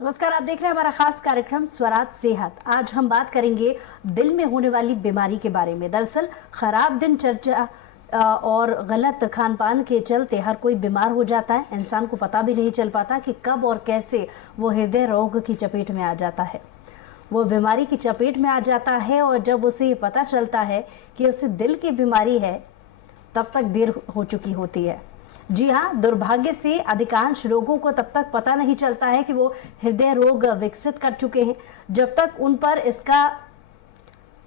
नमस्कार, आप देख रहे हैं हमारा खास कार्यक्रम स्वराज सेहत। आज हम बात करेंगे दिल में होने वाली बीमारी के बारे में। दरअसल खराब दिनचर्या और गलत खान पान के चलते हर कोई बीमार हो जाता है। इंसान को पता भी नहीं चल पाता कि कब और कैसे वो हृदय रोग की चपेट में आ जाता है, वो बीमारी की चपेट में आ जाता है। और जब उसे ये पता चलता है कि उसे दिल की बीमारी है, तब तक देर हो चुकी होती है। जी हाँ, दुर्भाग्य से अधिकांश लोगों को तब तक पता नहीं चलता है कि वो हृदय रोग विकसित कर चुके हैं, जब तक उन पर इसका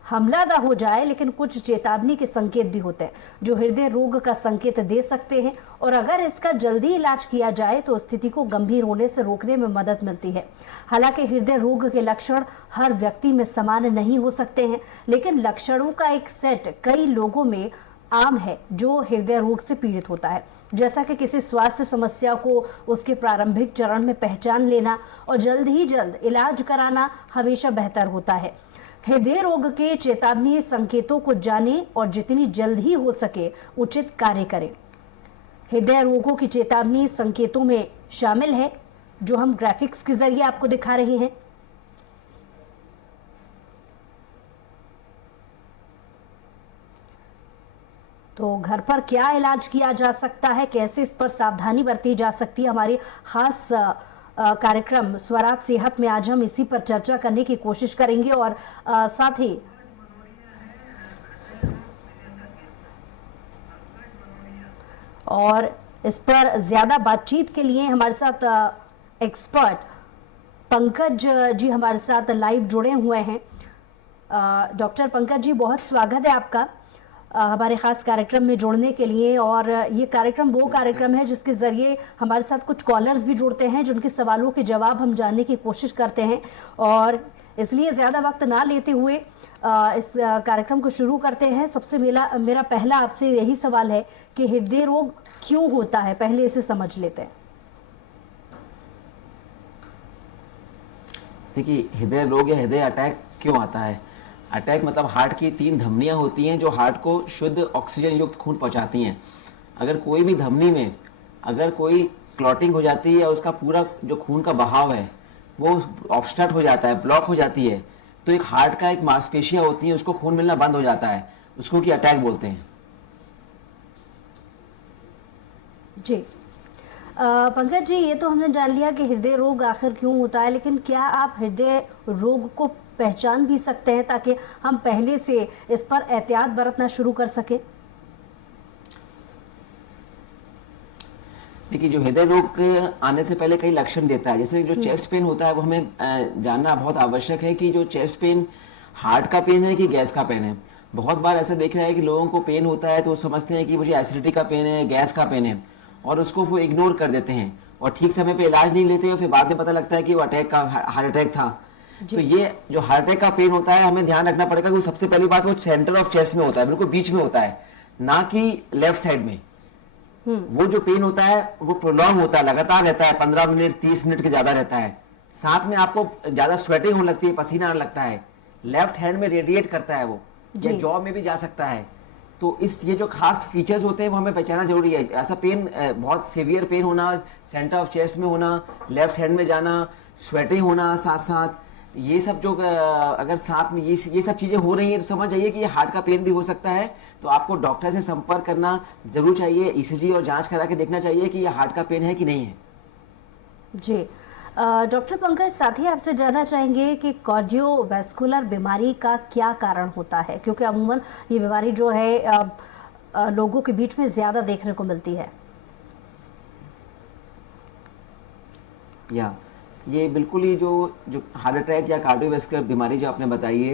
हमला ना हो जाए। लेकिन कुछ चेतावनी के संकेत भी होते हैं जो हृदय रोग का संकेत दे सकते हैं, और अगर इसका जल्दी इलाज किया जाए तो स्थिति को गंभीर होने से रोकने में मदद मिलती है। हालांकि हृदय रोग के लक्षण हर व्यक्ति में समान नहीं हो सकते हैं, लेकिन लक्षणों का एक सेट कई लोगों में आम है जो हृदय रोग से पीड़ित होता है। जैसा कि किसी स्वास्थ्य समस्या को उसके प्रारंभिक चरण में पहचान लेना और जल्द ही जल्द इलाज कराना हमेशा बेहतर होता है। हृदय रोग के चेतावनी संकेतों को जानें और जितनी जल्द ही हो सके उचित कार्य करें। हृदय रोगों की चेतावनी संकेतों में शामिल है जो हम ग्राफिक्स के जरिए आपको दिखा रहे हैं। तो घर पर क्या इलाज किया जा सकता है, कैसे इस पर सावधानी बरती जा सकती है, हमारी खास कार्यक्रम स्वराज सेहत में आज हम इसी पर चर्चा करने की कोशिश करेंगे। और साथ ही और इस पर ज्यादा बातचीत के लिए हमारे साथ एक्सपर्ट पंकज जी हमारे साथ लाइव जुड़े हुए हैं। डॉक्टर पंकज जी, बहुत स्वागत है आपका हमारे खास कार्यक्रम में जुड़ने के लिए। और ये कार्यक्रम वो कार्यक्रम है जिसके जरिए हमारे साथ कुछ कॉलर्स भी जुड़ते हैं जिनके सवालों के जवाब हम जानने की कोशिश करते हैं। और इसलिए ज़्यादा वक्त ना लेते हुए इस कार्यक्रम को शुरू करते हैं। सबसे मेरा पहला आपसे यही सवाल है कि हृदय रोग क्यों होता है, पहले इसे समझ लेते हैं। देखिए, हृदय रोग या हृदय अटैक क्यों आता है? अटैक मतलब हार्ट की 3 धमनियां होती हैं जो हार्ट को शुद्ध ऑक्सीजन युक्त खून पहुंचाती हैं। अगर कोई भी धमनी में अगर कोई क्लॉटिंग हो जाती है या उसका पूरा जो खून का बहाव है वो ऑब्स्ट्रक्ट हो जाता है, ब्लॉक हो जाती है, तो एक हार्ट का एक मांसपेशियां होती हैं, उसको खून मिलना बंद हो जाता है, उसको कि अटैक बोलते हैं। जी पंकज जी, ये तो हमने जान लिया कि हृदय रोग आखिर क्यों होता है, लेकिन क्या आप हृदय रोग को पहचान भी सकते हैं ताकि हम पहले से इस पर एहतियात बरतना शुरू कर सकें? देखिए, जो हृदय रोग आने से पहले कई लक्षण देता है, जैसे जो चेस्ट पेन होता है वो हमें जानना बहुत आवश्यक है कि जो चेस्ट पेन हार्ट का पेन है कि गैस का पेन है। बहुत बार ऐसा देख रहा है कि लोगों को पेन होता है तो वो समझते हैं कि मुझे एसिडिटी का पेन है, गैस का पेन है, और उसको वो इग्नोर कर देते हैं और ठीक समय पे इलाज नहीं लेते और फिर बाद में पता लगता है कि वो हार्ट अटैक था। तो ये जो हार्ट अटैक का पेन होता है हमें ध्यान रखना पड़ेगा कि सबसे पहली बात वो सेंटर ऑफ चेस्ट में होता है, बिल्कुल बीच में होता है, ना कि लेफ्ट साइड में। वो जो पेन होता है वो प्रोलॉन्ग होता है, लगातार रहता है, 15 मिनट 30 मिनट के ज्यादा रहता है। साथ में आपको ज्यादा स्वेटिंग होने लगती है, पसीना आने लगता है, लेफ्ट हैंड में रेडिएट करता है वो, या जॉ में भी जा सकता है। तो ये जो खास फीचर्स होते हैं वो हमें पहचानना जरूरी है। ऐसा पेन, बहुत सीवियर पेन होना, सेंटर ऑफ चेस्ट में होना, लेफ्ट हैंड में जाना, स्वेटिंग होना, साथ साथ ये सब जो अगर साथ में ये सब चीजें हो रही हैं तो समझ जाइए कि ये हार्ट का पेन भी हो सकता है। तो आपको डॉक्टर से संपर्क करना जरूर चाहिए, ईसीजी और जांच करा के देखना चाहिए कि ये हार्ट का पेन है कि नहीं है। जी डॉक्टर पंकज, साथ ही आपसे जानना चाहेंगे कि कार्डियोवैस्कुलर बीमारी का क्या कारण होता है, क्योंकि अमूमन ये बीमारी जो है लोगों के बीच में ज्यादा देखने को मिलती है। ये बिल्कुल ही जो हार्ट अटैक या कार्डियोवैस्कुलर बीमारी जो आपने बताई है,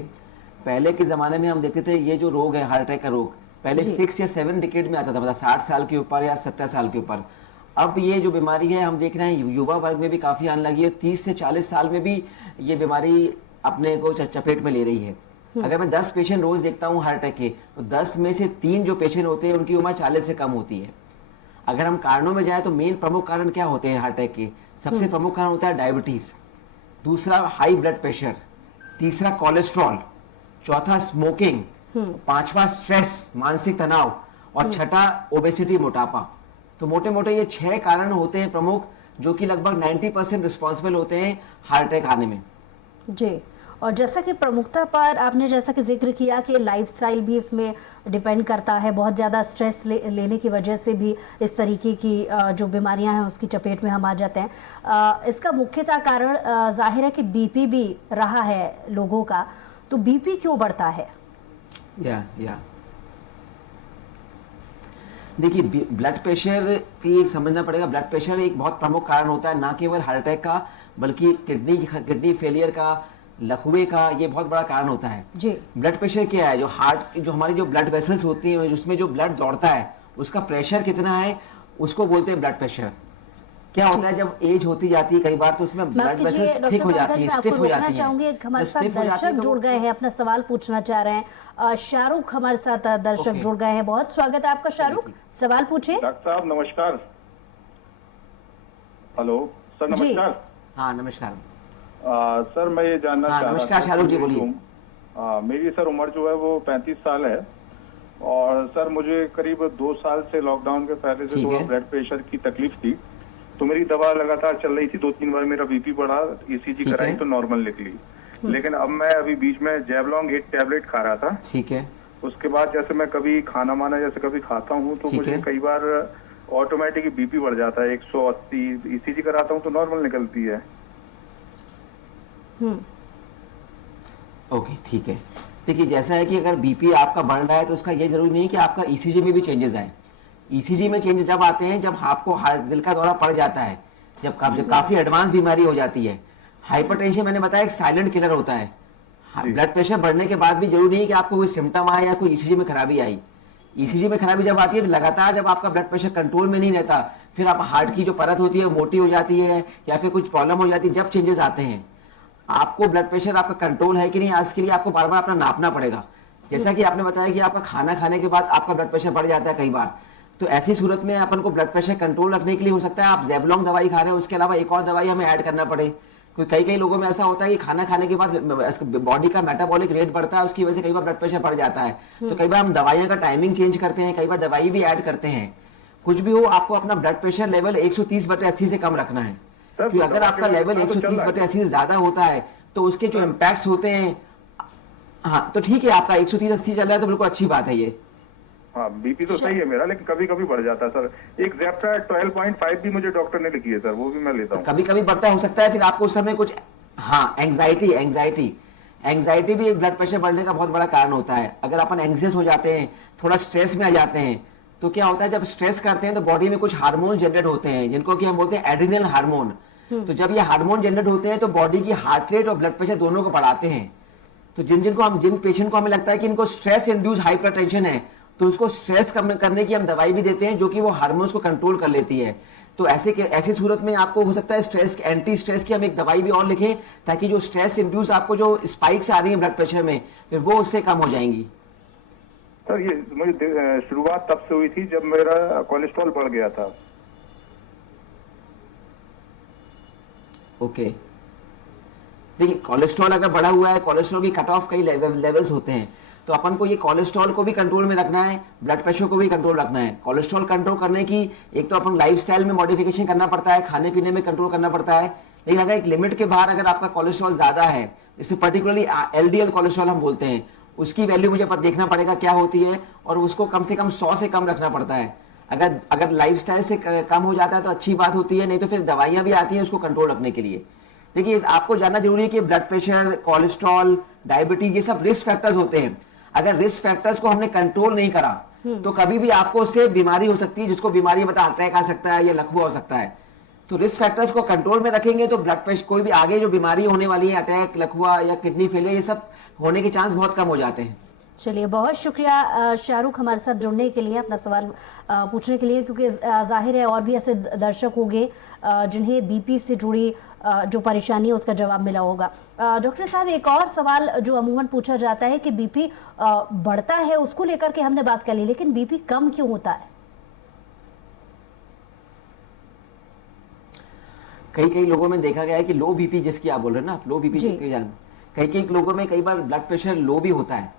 पहले के ज़माने में हम देखते थे ये जो रोग है हार्ट अटैक का रोग पहले 6 या 7 डिकेड में आता था, मतलब 60 साल के ऊपर या 70 साल के ऊपर। अब ये जो बीमारी है हम देख रहे हैं युवा वर्ग में भी काफ़ी आने लगी है, 30 से 40 साल में भी ये बीमारी अपने को चपेट में ले रही है। अगर मैं 10 पेशेंट रोज देखता हूँ हार्ट अटैक के, तो 10 में से 3 जो पेशेंट होते हैं उनकी उम्र 40 से कम होती है। अगर हम कारणों में जाए तो मेन प्रमुख कारण क्या होते हैं हार्ट अटैक के? सबसे प्रमुख कारण होता है डायबिटीज, दूसरा हाई ब्लड प्रेशर, तीसरा कोलेस्ट्रॉल, चौथा स्मोकिंग, पांचवा स्ट्रेस मानसिक तनाव, और छठा ओबेसिटी मोटापा। तो मोटे मोटे ये 6 कारण होते हैं प्रमुख जो कि लगभग 90% रिस्पॉन्सिबल होते हैं हार्ट अटैक आने में। जी, और जैसा कि प्रमुखता पर आपने जैसा कि जिक्र किया कि लाइफस्टाइल भी इसमें डिपेंड करता है, बहुत ज़्यादा स्ट्रेस लेने की वजह से भी इस तरीके की जो बीमारियां हैं उसकी चपेट में हम आ जाते हैं। इसका मुख्यतः कारण जाहिर है कि बीपी भी रहा है लोगों का, तो बीपी क्यों बढ़ता है? या देखिए, ब्लड प्रेशर की समझना पड़ेगा। ब्लड प्रेशर एक बहुत प्रमुख कारण होता है, ना केवल हार्ट अटैक का बल्कि किडनी फेलियर का, लकवे का, ये बहुत बड़ा कारण होता है जी। ब्लड प्रेशर क्या है? जो हमारी जो ब्लड वेसल्स होती हैं, जिसमें जो ब्लड दौड़ता है, उसका प्रेशर कितना है, उसको बोलते हैं ब्लड प्रेशर। क्या होता है जब एज होती जाती है कई बार, तो उसमें ब्लड वेसल्स थिक हो जाती है, स्टिफ हो जाती चाहूंगी हमारे साथ दर्शक जुड़ गए हैं, अपना सवाल पूछना चाह रहे हैं। शाहरुख हमारे साथ दर्शक जुड़ गए हैं, बहुत स्वागत है आपका शाहरुख, सवाल पूछिए। डॉक्टर साहब नमस्कार। हेलो सर, नमस्कार। हाँ नमस्कार। सर मैं ये जानना चाह रहा नमस्कार था शाहरुख जी, बोलिए। मेरी सर उम्र जो है वो 35 साल है, और सर मुझे करीब 2 साल से लॉकडाउन के पहले से थोड़ा ब्लड प्रेशर की तकलीफ थी, तो मेरी दवा लगातार चल रही थी। 2-3 बार मेरा बीपी बढ़ा, ईसीजी कराई तो नॉर्मल निकली। लेकिन अब मैं अभी बीच में जेवलॉन्ग 8 टैबलेट खा रहा था। ठीक है। उसके बाद जैसे मैं कभी खाना माना जैसे कभी खाता हूँ तो मुझे कई बार ऑटोमेटिक बीपी बढ़ जाता है 180। ईसीजी कराता हूँ तो नॉर्मल निकलती है। ओके, ठीक है। देखिए, जैसा है कि अगर बीपी आपका बढ़ रहा है तो उसका ये जरूरी नहीं है कि आपका ईसीजी में भी चेंजेस आए। ईसीजी में चेंजेस जब आते हैं जब आपको दिल का दौरा पड़ जाता है, जब काफी एडवांस बीमारी हो जाती है। हाइपरटेंशन मैंने बताया एक साइलेंट किलर होता है। ब्लड प्रेशर बढ़ने के बाद भी जरूरी नहीं कि आपको कोई सिम्टम आए या कोई ईसीजी में खराबी आई। ईसीजी में खराबी जब आती है लगातार, जब आपका ब्लड प्रेशर कंट्रोल में नहीं रहता, फिर आप हार्ट की जो परत होती है मोटी हो जाती है या फिर कुछ प्रॉब्लम हो जाती है, जब चेंजेस आते हैं आपको ब्लड प्रेशर आपका कंट्रोल है कि नहीं, आज के लिए आपको बार बार अपना नापना पड़ेगा। जैसा कि आपने बताया कि आपका खाना खाने के बाद आपका ब्लड प्रेशर बढ़ जाता है कई बार, तो ऐसी सूरत में अपन को ब्लड प्रेशर कंट्रोल रखने के लिए हो सकता है आप जेवलॉन्ग दवाई खा रहे हैं, उसके अलावा एक और दवाई हमें ऐड करना पड़े। कई लोगों में ऐसा होता है कि खाना खाने के बाद बॉडी का मेटाबॉलिक रेट बढ़ता है, उसकी वजह से कई बार ब्लड प्रेशर बढ़ जाता है। तो कई बार हम दवाइयों का टाइमिंग चेंज करते हैं, कई बार दवाई भी ऐड करते हैं। कुछ भी हो, आपको अपना ब्लड प्रेशर लेवल 130/80 से कम रखना है, क्योंकि अगर आपका लेवल 130/80 से ज्यादा होता है तो उसके जो इम्पैक्ट्स होते हैं। हाँ, तो ठीक है, आपका 130/80 चल रहा है तो बिल्कुल अच्छी बात है ये। हाँ, बीपी तो सही है मेरा, लेकिन कभी कभी बढ़ जाता है सर। एक ज़ेप्टा 12.5 भी मुझे डॉक्टर ने लिखी है सर, वो भी मैं लेता हूँ। कभी कभी बढ़ता हो सकता है, फिर आपको उस समय कुछ एंग्जाइटी भी एक ब्लड प्रेशर बढ़ने का बहुत बड़ा कारण होता है। अगर अपन एंग्जियस हो जाते हैं, थोड़ा स्ट्रेस में आ जाते हैं, तो क्या होता है जब स्ट्रेस करते हैं तो बॉडी में कुछ हार्मोन जनरेट होते हैं जिनको कि हम बोलते हैं एड्रिनल हार्मोन। तो जब ये हार्मोन जनरेट होते हैं तो बॉडी की हार्ट रेट और ब्लड प्रेशर दोनों को बढ़ाते हैं। तो जिन पेशेंट को हमें लगता है कि इनको स्ट्रेस इंड्यूस हाइपरटेंशन है, तो उसको स्ट्रेस कम करने की हम दवाई भी देते हैं जो कि वो हार्मोन्स को कंट्रोल कर लेती है। तो ऐसी सूरत में आपको हो सकता है एंटी स्ट्रेस की हम एक दवाई भी और लिखें, ताकि जो स्ट्रेस इंड्यूस आपको जो स्पाइक्स आ रही है ब्लड प्रेशर में, फिर वो उससे कम हो जाएंगी। सर ये मुझे शुरुआत तब से हुई थी जब मेरा कोलेस्ट्रॉल बढ़ गया था। ओके, देखिए, कोलेस्ट्रॉल अगर बढ़ा हुआ है, कोलेस्ट्रॉल की कट ऑफ कई लेवल्स होते हैं, तो अपन को ये कोलेस्ट्रॉल को भी कंट्रोल में रखना है, ब्लड प्रेशर को भी कंट्रोल रखना है। कोलेस्ट्रॉल कंट्रोल करने की एक तो अपन लाइफस्टाइल में मॉडिफिकेशन करना पड़ता है, खाने पीने में कंट्रोल करना पड़ता है, लेकिन अगर एक लिमिट के बाहर अगर आपका कोलेस्ट्रॉल ज्यादा है, इससे पर्टिकुलरली एलडीएल कोलेस्ट्रॉल हम बोलते हैं, उसकी वैल्यू मुझे देखना पड़ेगा क्या होती है, और उसको कम से कम 100 से कम रखना पड़ता है। अगर लाइफस्टाइल से कम हो जाता है तो अच्छी बात होती है, नहीं तो फिर दवाइयां भी आती हैं उसको कंट्रोल रखने के लिए। देखिए, आपको जानना जरूरी है कि ब्लड प्रेशर, कोलेस्ट्रॉल, डायबिटीज, ये सब रिस्क फैक्टर्स होते हैं। अगर रिस्क फैक्टर्स को हमने कंट्रोल नहीं करा तो कभी भी आपको उससे बीमारी हो सकती है, जिसको बीमारी अटैक आ सकता है या लकवा हो सकता है। तो रिस्क फैक्टर्स को कंट्रोल में रखेंगे तो ब्लड प्रेशर, कोई भी आगे जो बीमारी होने वाली है, अटैक, लकवा या किडनी फेलियर, ये सब होने के चांस बहुत कम हो जाते हैं। चलिए, बहुत शुक्रिया शाहरुख हमारे साथ जुड़ने के लिए, अपना सवाल पूछने के लिए, क्योंकि जाहिर है और भी ऐसे दर्शक होंगे जिन्हें बीपी से जुड़ी जो परेशानी है उसका जवाब मिला होगा। डॉक्टर साहब, एक और सवाल जो अमूमन पूछा जाता है कि बीपी बढ़ता है उसको लेकर के हमने बात कर ली, लेकिन बीपी कम क्यों होता है? कई लोगों में देखा गया है कि लो बीपी, जिसकी आप बोल रहे हैं ना, लो बीपी, कई लोगों में कई बार ब्लड प्रेशर लो भी होता है।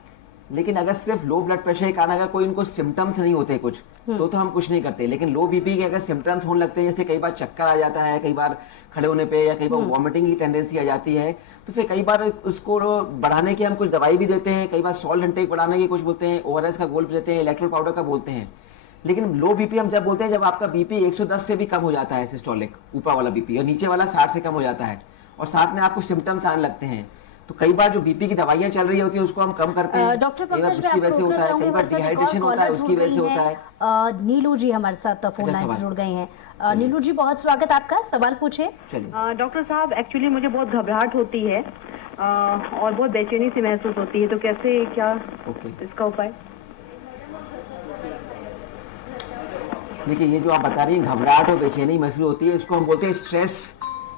लेकिन अगर सिर्फ लो ब्लड प्रेशर के कारण अगर कोई इनको सिम्टम्स नहीं होते कुछ तो हम कुछ नहीं करते, लेकिन लो बीपी के अगर सिम्टम्स होने लगते हैं, जैसे कई बार चक्कर आ जाता है, कई बार खड़े होने पे, या कई बार वॉमिटिंग की टेंडेंसी आ जाती है, तो फिर कई बार उसको बढ़ाने की हम कुछ दवाई भी देते हैं, कई बार सॉल्ट इंटेक बढ़ाने की कुछ बोलते हैं, ORS का गोल्ड देते हैं, इलेक्ट्रोल पाउडर का बोलते हैं। लेकिन लो बीपी हम जब बोलते हैं जब आपका बीपी 110 से भी कम हो जाता है, सिस्टोलिक ऊपर वाला बीपी, और नीचे वाला 60 से कम हो जाता है, और साथ में आपको सिम्टम्स आने लगते हैं, तो कई बार जो बीपी की दवाइयां चल रही होती है उसको हम कम करते हैं। डॉक्टर कई बार पंकज, उसकी वजह से होता है, कई बार डिहाइड्रेशन होता है उसकी वजह से होता है। नीलू जी हमारे साथ फोन लाइन जुड़ गए हैं। नीलू जी, बहुत स्वागत आपका, सवाल पूछे। चलिए। डॉक्टर साहब, एक्चुअली मुझे बहुत घबराहट होती है और बहुत बेचैनी सी महसूस होती है, तो कैसे, क्या इसका उपाय? देखिए, ये जो आप बता रही हैं घबराहट और बेचैनी महसूस होती है, इसको हम बोलते हैं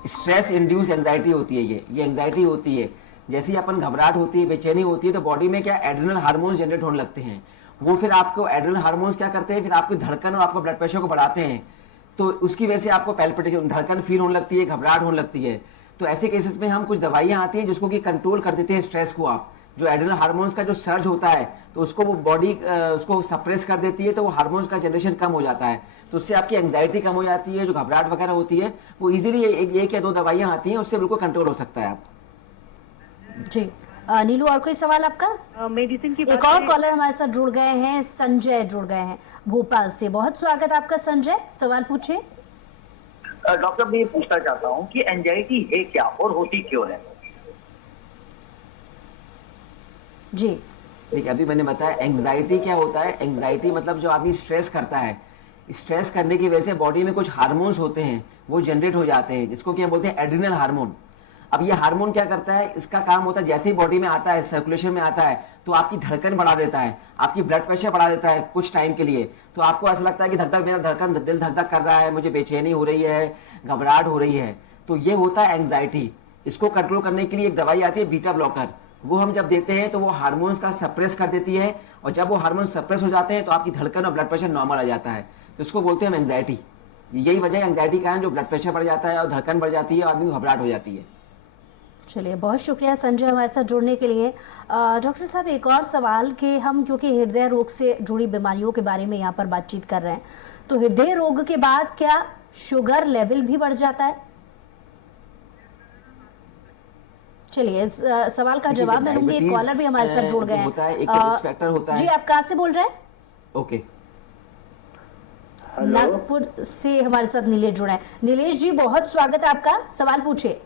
स्ट्रेस इंड्यूस एंजाइटी होती है। ये एंजाइटी होती है, जैसे ही अपन घबराहट होती है, बेचैनी होती है, तो बॉडी में क्या एड्रेनल हार्मोन्स जनरेट होने लगते हैं। वो फिर आपको एड्रेनल हार्मोन्स क्या करते हैं, फिर आपकी धड़कन और आपको ब्लड प्रेशर को बढ़ाते हैं, तो उसकी वजह से आपको पैल्पिटेशन, धड़कन फील होने लगती है, घबराहट होने लगती है। तो ऐसे केसेस में हम कुछ दवाइयां आती हैं जिसको कि कंट्रोल कर देते हैं स्ट्रेस को। आप जो एड्रेनल हार्मोन्स का जो सर्ज होता है, तो उसको वो बॉडी उसको सप्रेस कर देती है, तो वो हार्मोन्स का जनरेशन कम हो जाता है, तो उससे आपकी एंजाइटी कम हो जाती है, जो घबराहट वगैरह होती है वो इजीली एक या दो दवाइयां आती हैं, उससे बिल्कुल कंट्रोल हो सकता है आप। जी नीलू, और कोई सवाल आपका? मेडिसिन की एक और कॉलर हमारे साथ जुड़ गए हैं, संजय जुड़ गए हैं भोपाल से। बहुत स्वागत आपका संजय, सवाल पूछे। डॉक्टर, मैं ये पूछना चाहता हूँ कि एंजाइटी है क्या और होती क्यों है? जी देखिए, अभी मैंने बताया एंजाइटी क्या होता है। एंजाइटी मतलब जो आदमी स्ट्रेस करता है, स्ट्रेस करने की वजह से बॉडी में कुछ हार्मोन्स होते हैं वो जनरेट हो जाते हैं, जिसको क्या बोलते हैं एड्रिनल हार्मोन। अब ये हार्मोन क्या करता है, इसका काम होता है जैसे ही बॉडी में आता है, सर्कुलेशन में आता है, तो आपकी धड़कन बढ़ा देता है, आपकी ब्लड प्रेशर बढ़ा देता है कुछ टाइम के लिए। तो आपको ऐसा लगता है कि मेरा दिल धक धक कर रहा है, मुझे बेचैनी हो रही है, घबराहट हो रही है, तो ये होता है एंजाइटी। इसको कंट्रोल करने के लिए एक दवाई आती है बीटा ब्लॉकर, वो हम जब देते हैं तो वो हार्मोन्स का सप्रेस कर देती है, और जब वो हार्मोन सप्रेस हो जाते हैं तो आपकी धड़कन और ब्लड प्रेशर नॉर्मल आ जाता है, तो इसको बोलते हैं एंजाइटी। यही वजह है एंजाइटी का, जो ब्लड प्रेशर बढ़ जाता है और धड़कन बढ़ जाती है और आदमी को घबराहट हो जाती है। चलिए, बहुत शुक्रिया संजय हमारे साथ जुड़ने के लिए। डॉक्टर साहब, एक और सवाल कि हम क्योंकि हृदय रोग से जुड़ी बीमारियों के बारे में यहाँ पर बातचीत कर रहे हैं, तो हृदय रोग के बाद क्या शुगर लेवल भी बढ़ जाता है? चलिए, इस सवाल का जवाब मैं लूंगी। एक कॉलर भी हमारे साथ जुड़ गए हैं। एक रिस्क फैक्टर होता है। जी, आप कहाँ से बोल रहे हैं? ओके, नागपुर से हमारे साथ नीलेश जुड़ा है। नीलेश जी, बहुत स्वागत है आपका, सवाल पूछिए।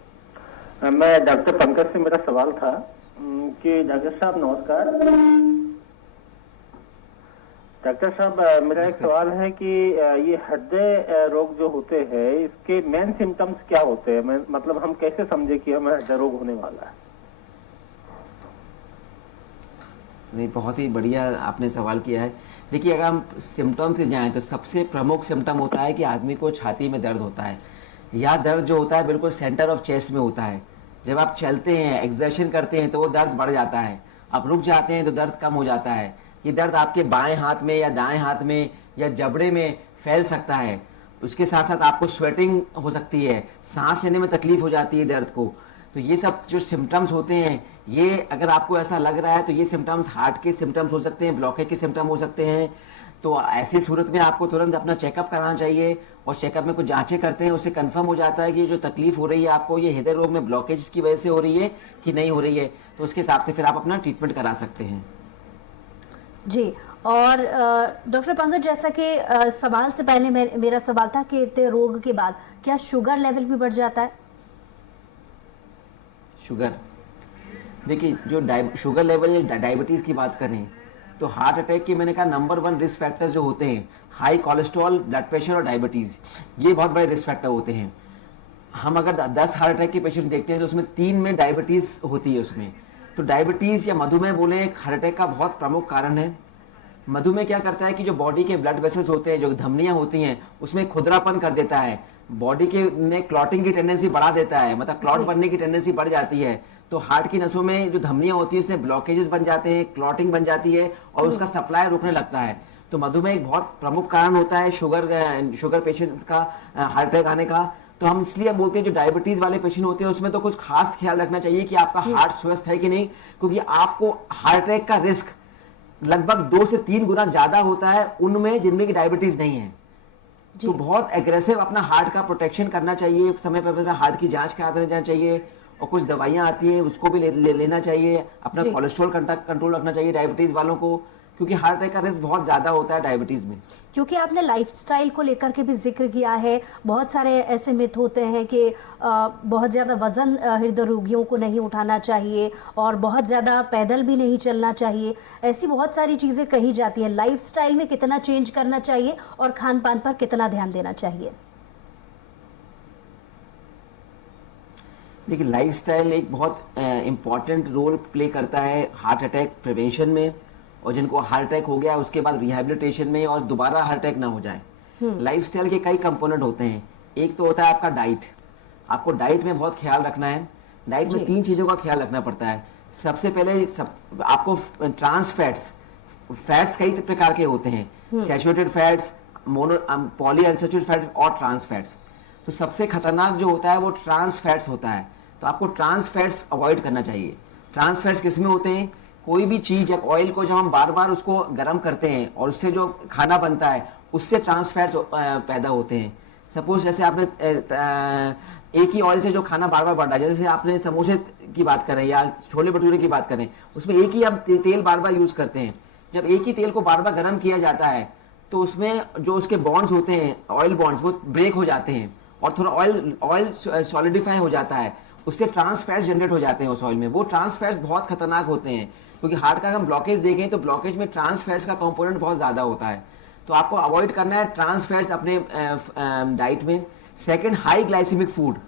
मैं डॉक्टर पंकज से, मेरा सवाल था कि डॉक्टर साहब नमस्कार। डॉक्टर साहब, मेरा एक सवाल है कि ये हृदय रोग जो होते हैं इसके मेन सिम्टम्स क्या होते हैं? मतलब हम कैसे समझे कि हमें हृदय रोग होने वाला है? नहीं, बहुत ही बढ़िया आपने सवाल किया है। देखिए, अगर हम सिम्टम से जाएं तो सबसे प्रमुख सिम्टम होता है कि आदमी को छाती में दर्द होता है। यह दर्द जो होता है बिल्कुल सेंटर ऑफ चेस्ट में होता है। जब आप चलते हैं, एक्सर्शन करते हैं, तो वो दर्द बढ़ जाता है। आप रुक जाते हैं तो दर्द कम हो जाता है। ये दर्द आपके बाएं हाथ में या दाएं हाथ में या जबड़े में फैल सकता है। उसके साथ साथ आपको स्वेटिंग हो सकती है, सांस लेने में तकलीफ हो जाती है दर्द को। तो ये सब जो सिम्टम्स होते हैं, ये अगर आपको ऐसा लग रहा है तो ये सिम्टम्स हार्ट के सिम्टम्स हो सकते हैं, ब्लॉकेज के सिम्टम हो सकते हैं। तो ऐसी सूरत में आपको तुरंत अपना चेकअप कराना चाहिए, और चेकअप में कुछ जांचें करते हैं, उससे कंफर्म हो जाता है कि जो तकलीफ हो रही है आपको, ये हृदय रोग में ब्लॉकेज की वजह से हो रही है कि नहीं हो रही है। तो उसके हिसाब से फिर आप अपना ट्रीटमेंट करा सकते हैं। जी, और डॉक्टर पंकज, जैसा कि सवाल से पहले मेरा सवाल था कि हृदय रोग के बाद क्या शुगर लेवल भी बढ़ जाता है? शुगर, देखिए, जो शुगर लेवल या डायबिटीज की बात करें तो हार्ट अटैक के मैंने कहा नंबर 1 रिस्क फैक्टर्स जो होते हैं, हाई कोलेस्ट्रॉल, ब्लड प्रेशर और डायबिटीज, ये बहुत बड़े रिस्क फैक्टर होते हैं। हम अगर 10 हार्ट अटैक के पेशेंट देखते हैं तो उसमें 3 में डायबिटीज होती है उसमें। तो डायबिटीज या मधुमेह बोले एक हार्ट अटैक का बहुत प्रमुख कारण है। मधुमेह क्या करता है कि जो बॉडी के ब्लड वेसल्स होते हैं, जो धमनियां होती हैं, उसमें खुदरापन कर देता है, बॉडी के में क्लॉटिंग की टेंडेंसी बढ़ा देता है, मतलब क्लॉट बनने की टेंडेंसी बढ़ जाती है। तो हार्ट की नसों में जो धमनियां होती है उसमें ब्लॉकेजेस बन जाते हैं, क्लॉटिंग बन जाती है और उसका सप्लाई रुकने लगता है। तो मधुमेह एक बहुत प्रमुख कारण होता है शुगर पेशेंट्स का हार्ट अटैक आने का। तो हम इसलिए बोलते हैं जो डायबिटीज वाले पेशेंट होते हैं उसमें तो कुछ खास ख्याल रखना चाहिए कि आपका हार्ट स्वस्थ है कि नहीं, क्योंकि आपको हार्ट अटैक का रिस्क लगभग 2 से 3 गुना ज्यादा होता है उनमें जिनमें की डायबिटीज नहीं है। तो बहुत एग्रेसिव अपना हार्ट का प्रोटेक्शन करना चाहिए, समय पर हार्ट की जांच कराते रहना चाहिए, और कुछ दवाइयां आती हैं उसको भी लेना चाहिए। अपना कोलेस्ट्रॉल कंट्रोल रखना चाहिए डायबिटीज वालों को, क्योंकि हार्ट अटैक का रिस्क बहुत ज्यादा होता है डायबिटीज में। क्योंकि आपने लाइफस्टाइल को लेकर के भी जिक्र किया है, बहुत सारे ऐसे मिथ होते हैं कि बहुत ज़्यादा वज़न हृदय रोगियों को नहीं उठाना चाहिए और बहुत ज़्यादा पैदल भी नहीं चलना चाहिए, ऐसी बहुत सारी चीज़ें कही जाती हैं। लाइफस्टाइल में कितना चेंज करना चाहिए और खान पान पर कितना ध्यान देना चाहिए? देखिए, लाइफस्टाइल एक बहुत इम्पॉर्टेंट रोल प्ले करता है हार्ट अटैक प्रिवेंशन में, और जिनको हार्ट अटैक हो गया उसके बाद रिहैबिलिटेशन में, और दोबारा हार्ट अटैक ना हो जाए। लाइफस्टाइल के कई कंपोनेंट होते हैं। एक तो होता है आपका डाइट। आपको डाइट में बहुत ख्याल रखना है। डाइट में 3 चीजों का ख्याल रखना पड़ता है। सबसे पहले आपको ट्रांस फैट्स कई प्रकार के होते हैं, saturated fats, poly unsaturated fats और ट्रांस फैट्स। तो सबसे खतरनाक जो होता है वो ट्रांस फैट्स होता है। तो आपको ट्रांस फैट्स अवॉइड करना चाहिए। ट्रांस फैट्स किसमें होते हैं? कोई भी चीज या ऑयल को जब हम बार बार उसको गर्म करते हैं और उससे जो खाना बनता है उससे ट्रांस फैट्स पैदा होते हैं। सपोज जैसे आपने एक ही ऑयल से जो खाना बार बार बढ़ रहा है, जैसे आपने समोसे की बात करें या छोले भटूरे की बात करें, उसमें एक ही हम तेल बार बार यूज करते हैं। जब एक ही तेल को बार बार गर्म किया जाता है तो उसमें जो उसके बॉन्ड्स होते हैं, ऑयल बॉन्ड्स, वो ब्रेक हो जाते हैं और थोड़ा ऑयल सॉलिडिफाई हो जाता है। उससे ट्रांस फैट्स जनरेट हो जाते हैं उस ऑयल में। वो ट्रांस फैट्स बहुत खतरनाक होते हैं, क्योंकि हार्ट का हम ब्लॉकेज देखें तो ब्लॉकेज में ट्रांस फैट्स का कंपोनेंट बहुत ज्यादा होता है। तो आपको अवॉइड करना है ट्रांस फैट्स अपने डाइट में। Second, high glycemic food.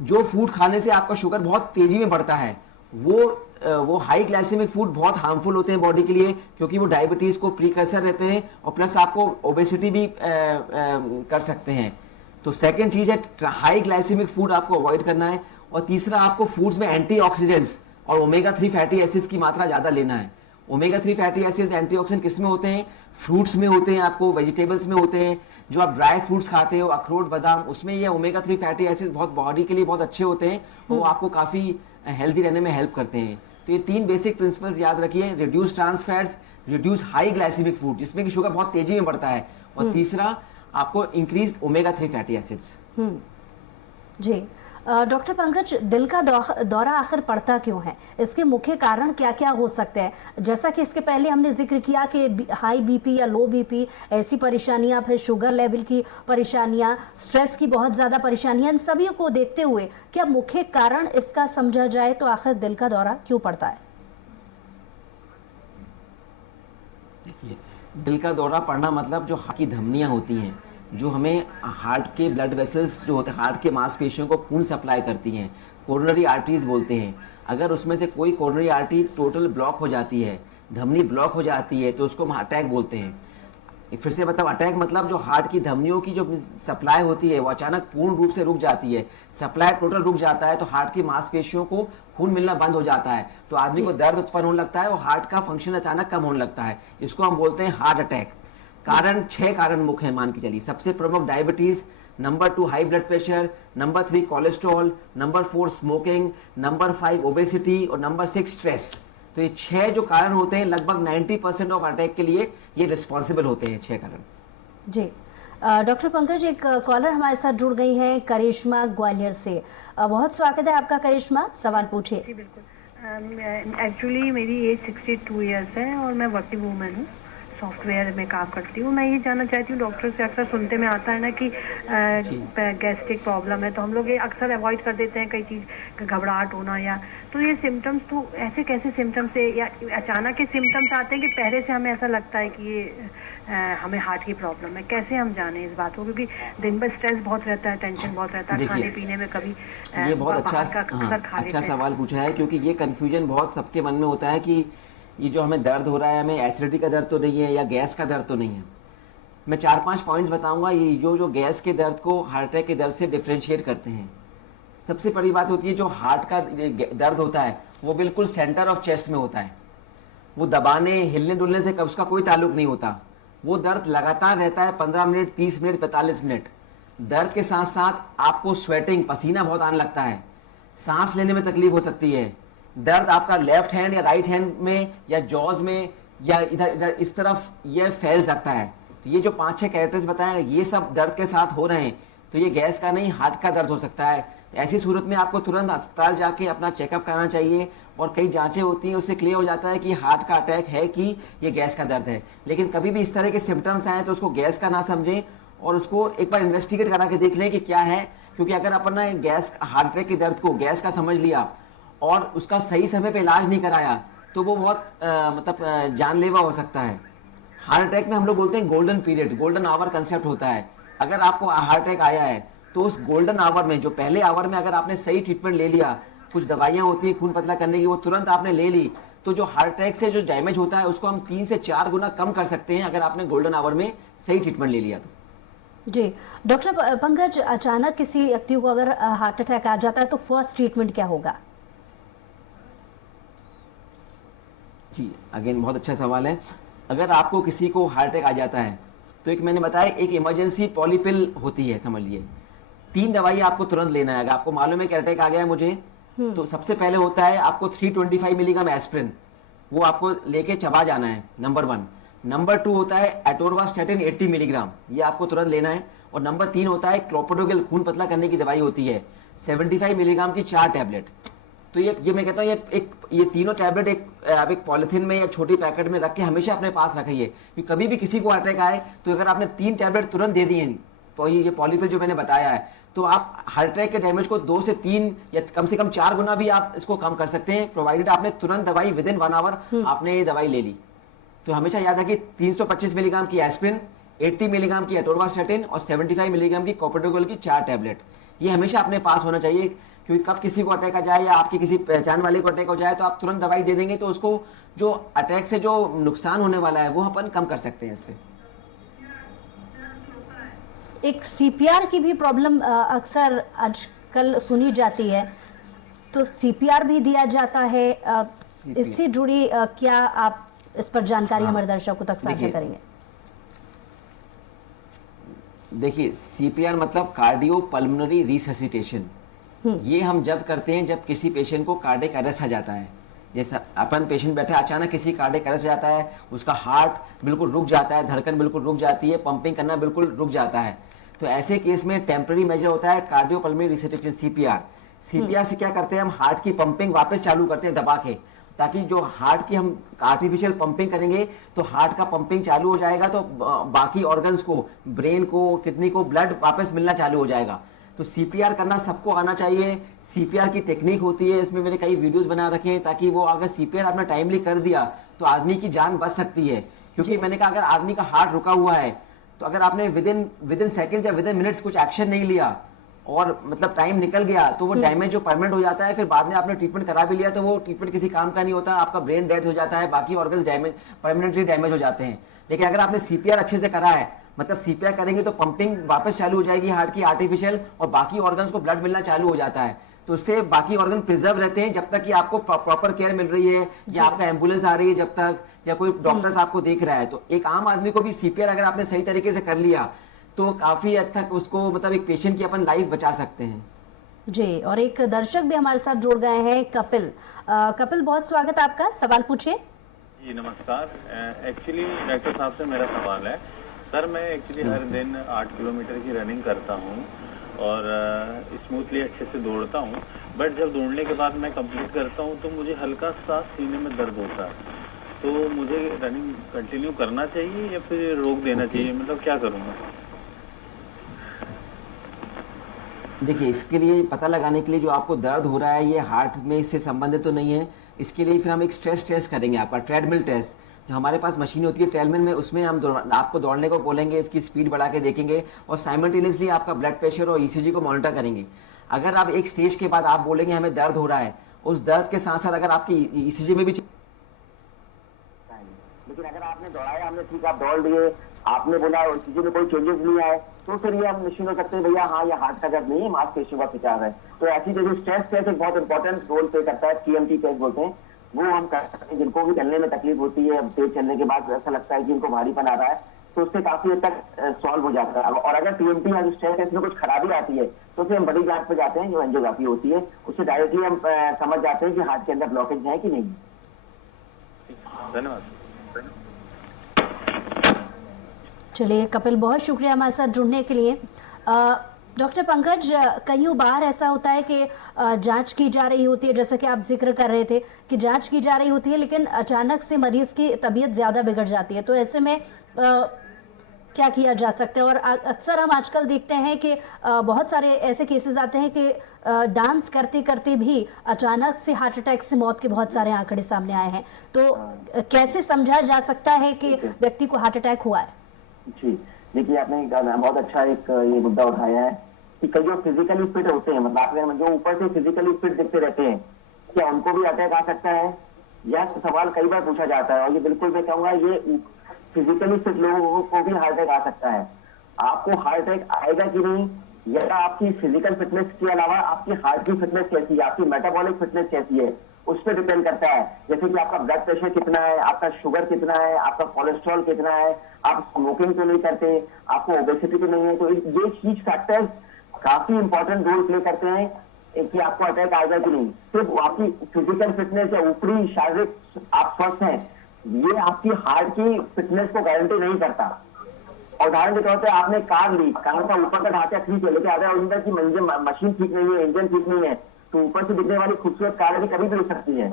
जो फूड खाने से आपका शुगर बहुत तेजी में बढ़ता है, वो हाई ग्लाइसेमिक फूड बहुत हार्मफुल होते हैं बॉडी के लिए, क्योंकि वो डायबिटीज को प्रीकर्सर रहते हैं और प्लस आपको ओबेसिटी भी कर सकते हैं। तो सेकंड चीज है हाई ग्लाइसेमिक फूड आपको अवॉइड करना है। और तीसरा, आपको फूड्स में एंटीऑक्सीडेंट्स और ओमेगा 3 फैटी एसिड्स की मात्रा ज्यादा लेना है। ओमेगा 3 फैटी एसिड्स, एंटीऑक्सीडेंट किस में होते हैं? फ्रूट्स में होते हैं, आपको वेजिटेबल्स में होते हैं। जो आप ड्राई फ्रूट्स खाते हो, अखरोट, बादाम, उसमें ये ओमेगा 3 फैटी एसिड्स बहुत बॉडी के लिए बहुत अच्छे होते हैं, वो आपको काफी हेल्दी रहने में हेल्प करते हैं। तो ये 3 बेसिक प्रिंसिपल्स याद रखिए: reduce trans fats, reduce high glycemic food जिसमें कि शुगर बहुत तेजी में बढ़ता है, और तीसरा आपको इंक्रीज ओमेगा 3 फैटी एसिड्स। जी डॉक्टर पंकज, दिल का दौरा आखिर पड़ता क्यों है? इसके मुख्य कारण क्या क्या हो सकते हैं? जैसा कि इसके पहले हमने जिक्र किया कि हाई बीपी या लो बीपी, ऐसी परेशानियां, फिर शुगर लेवल की परेशानियां, स्ट्रेस की बहुत ज़्यादा परेशानियां, इन सभी को देखते हुए क्या मुख्य कारण इसका समझा जाए तो आखिर दिल का दौरा क्यों पड़ता है? देखिए, दिल का दौरा पड़ना मतलब जो हार्ट की धमनियां होती हैं, जो हमें हार्ट के ब्लड वेसल्स जो होते हैं, हार्ट के मांसपेशियों को खून सप्लाई करती हैं, कोरोनरी आर्टरीज बोलते हैं। अगर उसमें से कोई कोरोनरी आर्टरी टोटल ब्लॉक हो जाती है, धमनी ब्लॉक हो जाती है, तो उसको हम अटैक बोलते हैं। फिर से बताओ, अटैक मतलब जो हार्ट की धमनियों की जो सप्लाई होती है वो अचानक पूर्ण रूप से रुक जाती है, सप्लाई टोटल रुक जाता है, तो हार्ट की मांसपेशियों को खून मिलना बंद हो जाता है, तो आदमी को दर्द उत्पन्न होने लगता है और हार्ट का फंक्शन अचानक कम होने लगता है। इसको हम बोलते हैं हार्ट अटैक। कारण 6 कारण मुख्य है, मान के चलिए। सबसे प्रमुख diabetes, number 2 high blood pressure, number 3 cholesterol, number 4 smoking, number 5 obesity और नंबर 6 स्ट्रेस। तो ये 6 जो कारण होते हैं, लगभग 90% ऑफ अटैक के लिए ये रिस्पॉन्सिबल होते हैं, 6 कारण। जी डॉक्टर पंकज, एक कॉलर हमारे साथ जुड़ गई हैं, करिश्मा ग्वालियर से। बहुत स्वागत है आपका करिश्मा, सवाल पूछिए। जी बिल्कुल। एक्चुअली मेरी एज 62 ईयर्स है और मैं वर्किंग वूमेन हूँ, सॉफ्टवेयर में काम करती हूँ। मैं ये जानना चाहती हूँ, डॉक्टर से अक्सर सुनते में आता है ना कि गैस्ट्रिक प्रॉब्लम है, तो हम लोग ये अक्सर अवॉइड कर देते हैं, कई चीज़ घबराहट होना या तो ये सिम्टम्स, तो ऐसे कैसे सिम्टम्स है या अचानक के सिम्टम्स आते हैं कि पहले से हमें ऐसा लगता है कि ये हमें हार्ट की प्रॉब्लम है? कैसे हम जाने इस बात को, क्योंकि दिन भर स्ट्रेस बहुत रहता है, टेंशन बहुत रहता है, खाने पीने में कभी ये बहुत अच्छा सवाल पूछा है, क्योंकि ये कंफ्यूजन बहुत सबके मन में होता है कि ये जो हमें दर्द हो रहा है, हमें एसिडिटी का दर्द तो नहीं है या गैस का दर्द तो नहीं है। मैं 4-5 पॉइंट्स बताऊंगा ये जो गैस के दर्द को हार्ट अटैक के दर्द से डिफरेंशिएट करते हैं। सबसे बड़ी बात होती है, जो हार्ट का दर्द होता है वो बिल्कुल सेंटर ऑफ चेस्ट में होता है। वो दबाने, हिलने डुलने से उसका कोई ताल्लुक नहीं होता। वो दर्द लगातार रहता है 15 मिनट, 30 मिनट, 45 मिनट। दर्द के साथ साथ आपको स्वेटिंग, पसीना बहुत आने लगता है, सांस लेने में तकलीफ हो सकती है। दर्द आपका लेफ्ट हैंड या राइट हैंड में या जॉज में या इधर इधर इस तरफ ये फैल सकता है। तो ये जो 5-6 कैरेक्टर्स बताए ये सब दर्द के साथ हो रहे हैं, तो ये गैस का नहीं हार्ट का दर्द हो सकता है। ऐसी सूरत में आपको तुरंत अस्पताल जाके अपना चेकअप कराना चाहिए, और कई जांचें होती हैं, उससे क्लियर हो जाता है कि हार्ट का अटैक है कि ये गैस का दर्द है। लेकिन कभी भी इस तरह के सिम्टम्स आए तो उसको गैस का ना समझें, और उसको एक बार इन्वेस्टिगेट करा के देख लें कि क्या है। क्योंकि अगर अपन ने गैस हार्ट अटैक के दर्द को गैस का समझ लिया और उसका सही समय पे इलाज नहीं कराया तो वो बहुत जानलेवा हो सकता है। हार्ट अटैक में हम लोग बोलते हैं golden period, golden hour concept होता है। अगर आपको हार्ट अटैक आया है तो उस गोल्डन आवर में, जो पहले आवर में अगर आपने सही ट्रीटमेंट ले लिया, कुछ दवाइयां होती है खून पतला करने की, वो तुरंत आपने ले ली, तो जो हार्ट अटैक से जो डैमेज होता है उसको हम 3 से 4 गुना कम कर सकते हैं अगर आपने गोल्डन आवर में सही ट्रीटमेंट ले लिया तो। जी डॉक्टर पंकज, अचानक किसी व्यक्ति को अगर हार्ट अटैक आ जाता है तो फर्स्ट ट्रीटमेंट क्या होगा? जी अगेन बहुत अच्छा सवाल है। अगर आपको किसी को हार्ट अटैक आ जाता है तो एक मैंने बताया एक इमरजेंसी पॉलीपिल होती है, समझ लिए 3 दवाई आपको तुरंत लेना है। अगर आपको मालूम है कि अटैक आ गया है मुझे, तो सबसे पहले होता है आपको 325 मिलीग्राम एस्प्रिन, वो आपको लेके चबा जाना है, नंबर 1। नंबर 2 होता है एटोरवास्टैटिन 80 मिलीग्राम, ये आपको तुरंत लेना है। और नंबर 3 होता है क्लोपिडोग्रेल, खून पतला करने की दवाई होती है 75 मिलीग्राम की 4 टैबलेट। तो ये मैं कहता हूँ ये तीनों टैबलेट एक पॉलिथीन में या छोटी पैकेट में रख के हमेशा अपने पास रखिए, कि कभी भी किसी को अटैक आए तो अगर आपने 3 टैबलेट तुरंत दे दिए तो ये पॉलीपिल जो मैंने बताया है, तो आप हार्ट अटैक के डैमेज को 2 से 3 या कम से कम 4 गुना भी आप इसको कम कर सकते हैं, प्रोवाइडेड आपने तुरंत दवाई विदिन 1 आवर आपने ये दवाई ले ली। तो हमेशा याद है कि 325 मिलीग्राम की एस्प्रिन, 80 मिलीग्राम की एटोरवास्टैटिन और 75 मिलीग्राम की क्लोपिडोग्रेल की 4 टैबलेट, ये हमेशा अपने पास होना चाहिए। क्योंकि कब किसी को अटैक आ जाए या आपकी किसी पहचान वाले को अटैक हो जाए तो आप तुरंत दवाई दे देंगे, तो उसको जो अटैक से जो नुकसान होने वाला है वो अपन कम कर सकते हैं इससे। एक सीपीआर की भी प्रॉब्लम अक्सर आजकल सुनी जाती है, तो सीपीआर भी दिया जाता है, इससे जुड़ी क्या आप इस पर जानकारी हमारे दर्शकों तक साझा करेंगे? देखिए सीपीआर मतलब कार्डियो पल्मोनरी रिससिटेशन, ये हम जब करते हैं जब किसी पेशेंट को कार्डियक अरेस्ट आ जाता है। जैसा अपन पेशेंट बैठा अचानक किसी कार्डियक अरेस्ट जाता है, उसका हार्ट बिल्कुल रुक जाता है, धड़कन बिल्कुल रुक जाती है, पंपिंग करना बिल्कुल रुक जाता है, तो ऐसे केस में टेम्पररी मेजर होता है cardio pulmonary resuscitation CPR. CPR से क्या करते हैं हम हार्ट की पंपिंग वापस चालू करते हैं दबा के, ताकि जो हार्ट की हम आर्टिफिशियल पंपिंग करेंगे तो हार्ट का पंपिंग चालू हो जाएगा, तो बाकी ऑर्गन्स को, ब्रेन को, किडनी को ब्लड वापस मिलना चालू हो जाएगा। तो सीपीआर करना सबको आना चाहिए। सीपीआर की टेक्निक होती है, इसमें मैंने कई वीडियोस बना रखे हैं, ताकि वो अगर सीपीआर आपने टाइमली कर दिया तो आदमी की जान बच सकती है। क्योंकि मैंने कहा अगर आदमी का हार्ट रुका हुआ है तो अगर आपने विदिन सेकंड्स या विदिन मिनट्स कुछ एक्शन नहीं लिया और मतलब टाइम निकल गया तो वो डैमेज जो परमानेंट हो जाता है, फिर बाद में आपने ट्रीटमेंट करा भी लिया तो वो ट्रीटमेंट किसी काम का नहीं होता, आपका ब्रेन डेड हो जाता है, बाकी ऑर्गन्स डैमेज परमानेंटली डैमेज हो जाते हैं। लेकिन अगर आपने सीपीआर अच्छे से करा है, मतलब सीपीआर करेंगे तो पंपिंग वापस चालू हो जाएगी हार्ट की आर्टिफिशियल, और बाकी ऑर्गन्स को ब्लड मिलना चालू हो जाता है, तो उससे बाकी ऑर्गन प्रिजर्व रहते हैं जब तक कि आपको प्रॉपर केयर मिल रही है या आपका एम्बुलेंस आ रही है जब तक, या कोई डॉक्टर्स आपको देख रहा है। तो एक आम आदमी को भी सीपीआर अगर आपने सही तरीके से कर लिया तो काफी हद तक उसको मतलब एक पेशेंट की अपन लाइफ बचा सकते हैं। जी, और एक दर्शक भी हमारे साथ जुड़ गए हैं, कपिल। कपिल बहुत स्वागत आपका, सवाल पूछिए। जी नमस्कार। एक्चुअली डॉक्टर साहब से मेरा सवाल है सर, मैं एक्चुअली हर दिन 8 किलोमीटर की रनिंग करता हूँ और स्मूथली अच्छे से दौड़ता हूँ, बट जब दौड़ने के बाद मैं कंप्लीट करता हूँ तो मुझे हल्का सा सीने में दर्द होता है, तो मुझे रनिंग कंटिन्यू करना चाहिए या फिर रोक देना चाहिए, मतलब क्या करूँगा? देखिए इसके लिए पता लगाने के लिए जो आपको दर्द हो रहा है ये हार्ट में इससे संबंधित तो नहीं है, इसके लिए फिर हम एक स्ट्रेस टेस्ट करेंगे, आपका ट्रेडमिल टेस्ट। जो हमारे पास मशीन होती है ट्रेडमिल में, उसमें हम आपको दौड़ने को बोलेंगे, इसकी स्पीड बढ़ा के देखेंगे और साइमल्टेनियसली आपका ब्लड प्रेशर और ईसीजी को मॉनिटर करेंगे। अगर आप एक स्टेज के बाद आप बोलेंगे हमें दर्द हो रहा है, उस दर्द के साथ साथ अगर आपकी ईसीजी में भी, लेकिन अगर आपने दौड़ाया, हमने ठीक आप दौड़ लिए, आपने बोला और चीजों में कोई चेंजेस नहीं आए, तो फिर ये हम निश्चित हो सकते हैं भैया हाँ ये हार्ट का दर्द नहीं है, मांसपेशियों का खिंचाव है। तो ऐसी जगह स्ट्रेस टेस्ट एक बहुत इंपॉर्टेंट रोल प्ले करता है, टीएमटी टेस्ट बोलते हैं, वो हम कर सकते हैं। जिनको भी चलने में तकलीफ होती है, तेज चलने के बाद ऐसा लगता है कि इनको भारीपन आ रहा है, तो उससे काफी हद तक सॉल्व हो जाता है। और अगर टीएमटी या स्ट्रेस टेस्ट में कुछ खराबी आती है तो फिर हम बड़ी जांच पे जाते हैं, जो एंजियोग्राफी होती है, उससे डायरेक्टली हम समझ जाते हैं कि हार्ट के अंदर ब्लॉकेज है कि नहीं। धन्यवाद। चलिए कपिल, बहुत शुक्रिया हमारे साथ जुड़ने के लिए। डॉक्टर पंकज, कई बार ऐसा होता है कि जांच की जा रही होती है, जैसा कि आप जिक्र कर रहे थे कि जांच की जा रही होती है, लेकिन अचानक से मरीज की तबीयत ज़्यादा बिगड़ जाती है, तो ऐसे में क्या किया जा सकता है? और अक्सर हम आजकल देखते हैं कि बहुत सारे ऐसे केसेस आते हैं कि डांस करते करते भी अचानक से हार्ट अटैक से मौत के बहुत सारे आंकड़े सामने आए हैं, तो कैसे समझा जा सकता है कि व्यक्ति को हार्ट अटैक हुआ है? जी देखिए, आपने बहुत अच्छा एक ये मुद्दा उठाया है कि कई जो फिजिकली फिट होते हैं, मतलब आप जो ऊपर से फिजिकली फिट दिखते रहते हैं, क्या उनको भी अटैक आ सकता है? यह सवाल कई बार पूछा जाता है और ये बिल्कुल मैं कहूंगा ये फिजिकली फिट लोगों को भी हार्ट अटैक आ सकता है। आपको हार्ट अटैक आएगा कि नहीं, या आपकी फिजिकल फिटनेस के अलावा आपकी हार्ट की फिटनेस कैसी है, आपकी मेटाबॉलिक फिटनेस कैसी है, उस पर डिपेंड करता है। जैसे कि आपका ब्लड प्रेशर कितना है, आपका शुगर कितना है, आपका कोलेस्ट्रॉल कितना है, आप स्मोकिंग तो नहीं करते, आपको ओबेसिटी तो नहीं है, तो ये चीज फैक्टर्स काफी इंपॉर्टेंट रोल प्ले करते हैं कि आपको अटैक आएगा कि नहीं। सिर्फ आपकी फिजिकल फिटनेस या ऊपरी शारीरिक आप स्वस्थ हैं, ये आपकी हार्ट की फिटनेस को गारंटी नहीं करता। उदाहरण के तौर पर आपने कार ली, कार का ऊपर का ढांचा ठीक है, लेकिन अगर अंदर की मशीन ठीक नहीं है, इंजन ठीक नहीं है, तो ऊपर से दिखने वाली खूबसूरत कार भी कभी भी हो सकती है।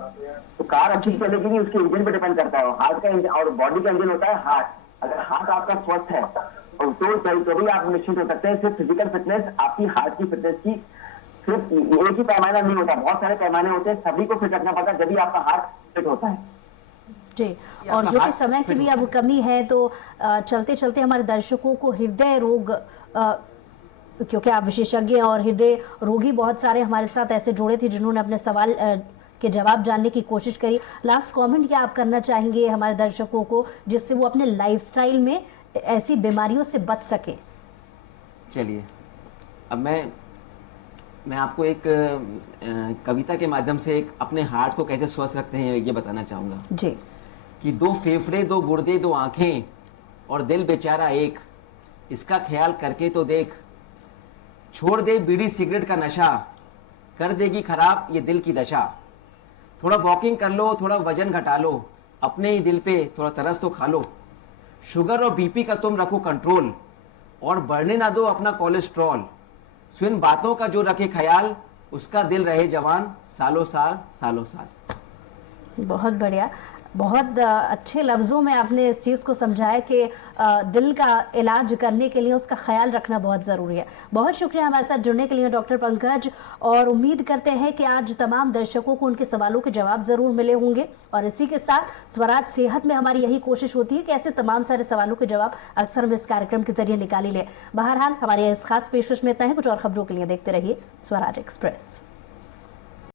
तो कार अच्छी चलेगी नहीं, उसके इंजन पे डिपेंड करता है। हार्ट का इंजन और बॉडी का इंजन होता है हार्ट। अगर हार्ट आपका स्वस्थ है और तो भी आप निश्चित हो सकते हैं। सिर्फ फिजिकल फिटनेस आपकी हार्ट की फिटनेस की सिर्फ एक ही पैमाना नहीं होता, बहुत सारे पैमाने होते हैं, सभी को फिट रखना पड़ता है, जब भी आपका हार्ट फिट होता है। जी, और क्योंकि समय की भी अब कमी है, तो चलते चलते हमारे दर्शकों को हृदय रोग, क्योंकि आप विशेषज्ञ और हृदय रोगी बहुत सारे हमारे साथ ऐसे जुड़े थे जिन्होंने अपने सवाल के जवाब जानने की कोशिश करी। लास्ट कमेंट क्या आप करना चाहेंगे हमारे दर्शकों को, जिससे वो अपने लाइफस्टाइल में ऐसी बीमारियों से बच सके? चलिए, अब मैं आपको एक कविता के माध्यम से एक अपने हार्ट को कैसे स्वस्थ रखते हैं ये बताना चाहूँगा जी। कि 2 फेफड़े, 2 गुर्दे, 2 आँखें और दिल बेचारा एक, इसका ख्याल करके तो देख। छोड़ दे बीड़ी सिगरेट का नशा, कर देगी खराब ये दिल की दशा। थोड़ा वॉकिंग कर लो, थोड़ा वजन घटा लो, अपने ही दिल पे थोड़ा तरस तो खा लो। शुगर और बीपी का तुम रखो कंट्रोल, और बढ़ने ना दो अपना कोलेस्ट्रॉल। सो इन बातों का जो रखे ख्याल, उसका दिल रहे जवान सालों साल सालों साल। बहुत बढ़िया, बहुत अच्छे लफ्ज़ों में आपने इस चीज़ को समझाया कि दिल का इलाज करने के लिए उसका ख्याल रखना बहुत ज़रूरी है। बहुत शुक्रिया हमारे साथ जुड़ने के लिए डॉक्टर पंकज, और उम्मीद करते हैं कि आज तमाम दर्शकों को उनके सवालों के जवाब ज़रूर मिले होंगे। और इसी के साथ स्वराज सेहत में हमारी यही कोशिश होती है कि ऐसे तमाम सारे सवालों के जवाब अक्सर हम इस कार्यक्रम के जरिए निकाल ही लें। बहरहाल हमारी इस खास पेशकश में इतना है। कुछ और खबरों के लिए देखते रहिए स्वराज एक्सप्रेस।